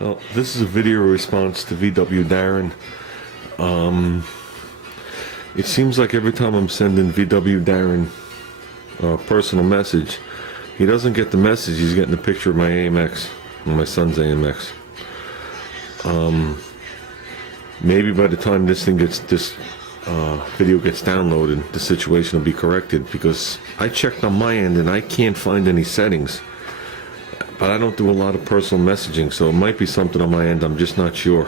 Well, this is a video response to Vwdarrin. It seems like every time I'm sending Vwdarrin a personal message, he doesn't get the message. He's getting a picture of my AMX, my son's AMX. Maybe by the time this video gets downloaded, the situation will be corrected, because I checked on my end and I can't find any settings. But I don't do a lot of personal messaging, so it might be something on my end, I'm just not sure.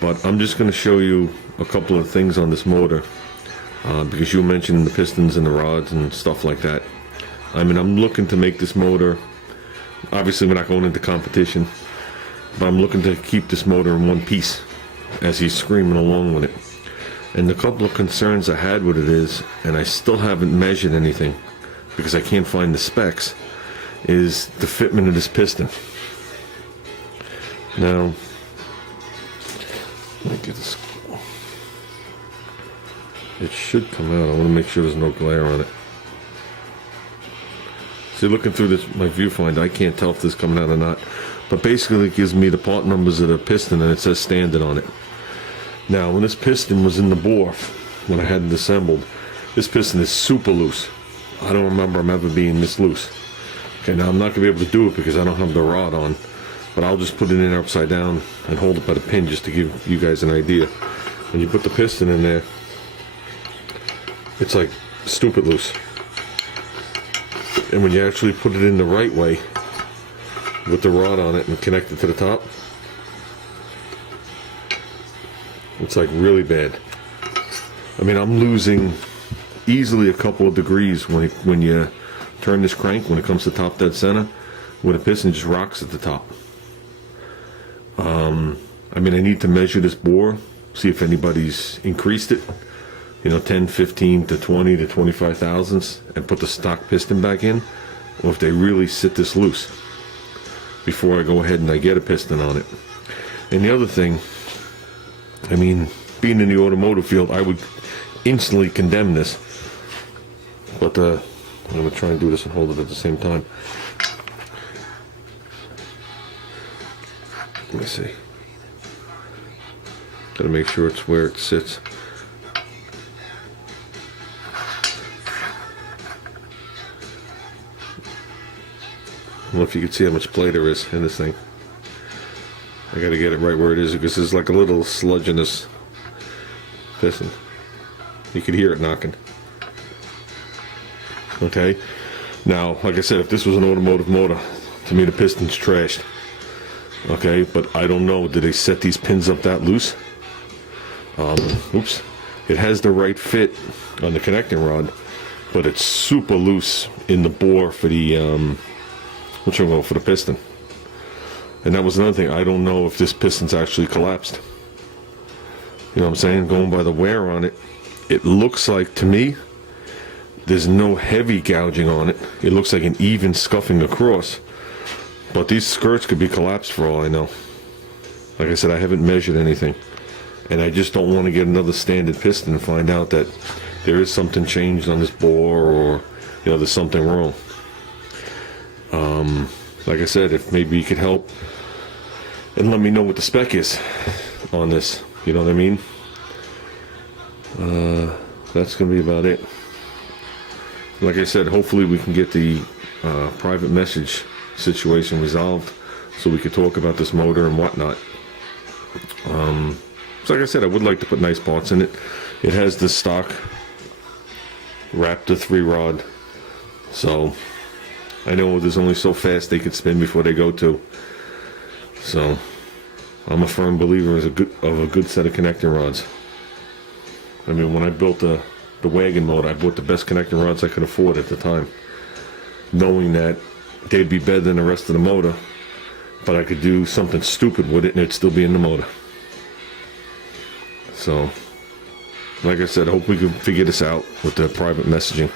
But I'm just going to show you a couple of things on this motor, because you mentioned the pistons and the rods and stuff like that. I mean, I'm looking to make this motor, obviously we're not going into competition, but I'm looking to keep this motor in one piece as he's screaming along with it. And the couple of concerns I had with it is, and I still haven't measured anything because I can't find the specs, is the fitment of this piston. Now, let me get this. It should come out. I want to make sure there's no glare on it. See, looking through this, my viewfinder, I can't tell if this is coming out or not. But basically, it gives me the part numbers of the piston, and it says standard on it. Now, when this piston was in the bore, when I had it assembled, this piston is super loose. I don't remember them ever being this loose. Okay, now I'm not going to be able to do it because I don't have the rod on, but I'll just put it in upside down and hold it by the pin just to give you guys an idea. When you put the piston in there, it's like stupid loose. And when you actually put it in the right way with the rod on it and connect it to the top, it's like really bad. I mean, I'm losing easily a couple of degrees when you turn this crank, when it comes to top dead center, where the piston just rocks at the top. I mean, I need to measure this bore, see if anybody's increased it, you know, 10, 15 to 20 to 25 thousandths, and put the stock piston back in, or if they really sit this loose before I go ahead and I get a piston on it. And the other thing, I mean, being in the automotive field, I would instantly condemn this, but I'm going to try and do this and hold it at the same time. Let me see. Got to make sure it's where it sits. I don't know if you can see how much play there is in this thing. I got to get it right where it is, because there's like a little sludge in this piston. You can hear it knocking. Okay, now, like I said, if this was an automotive motor, to me the piston's trashed. Okay, but I don't know, did they set these pins up that loose? Oops, it has the right fit on the connecting rod, but it's super loose in the bore for the for the piston. And that was another thing, I don't know if this piston's actually collapsed. You know what I'm saying? Going by the wear on it, it looks like, to me, there's no heavy gouging on it. It looks like an even scuffing across. But these skirts could be collapsed for all I know. Like I said, I haven't measured anything. And I just don't want to get another standard piston and find out that there is something changed on this bore, or, you know, there's something wrong. Like I said, if maybe you could help and let me know what the spec is on this. You know what I mean? That's going to be about it. Like I said, hopefully we can get the private message situation resolved so we could talk about this motor and whatnot. So like I said, I would like to put nice parts in it. It has the stock Raptor 3 rod, so I know there's only so fast they could spin before they go to. So I'm a firm believer of a good set of connecting rods. I mean, when I built the wagon motor, I bought the best connecting rods I could afford at the time, knowing that they'd be better than the rest of the motor, but I could do something stupid with it and it'd still be in the motor. So, like I said, I hope we can figure this out with the private messaging.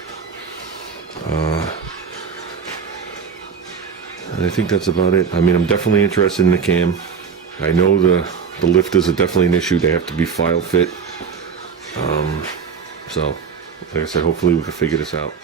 And I think that's about it. I mean, I'm definitely interested in the cam. I know the lifters are definitely an issue. They have to be file fit. So, like I said, hopefully we can figure this out.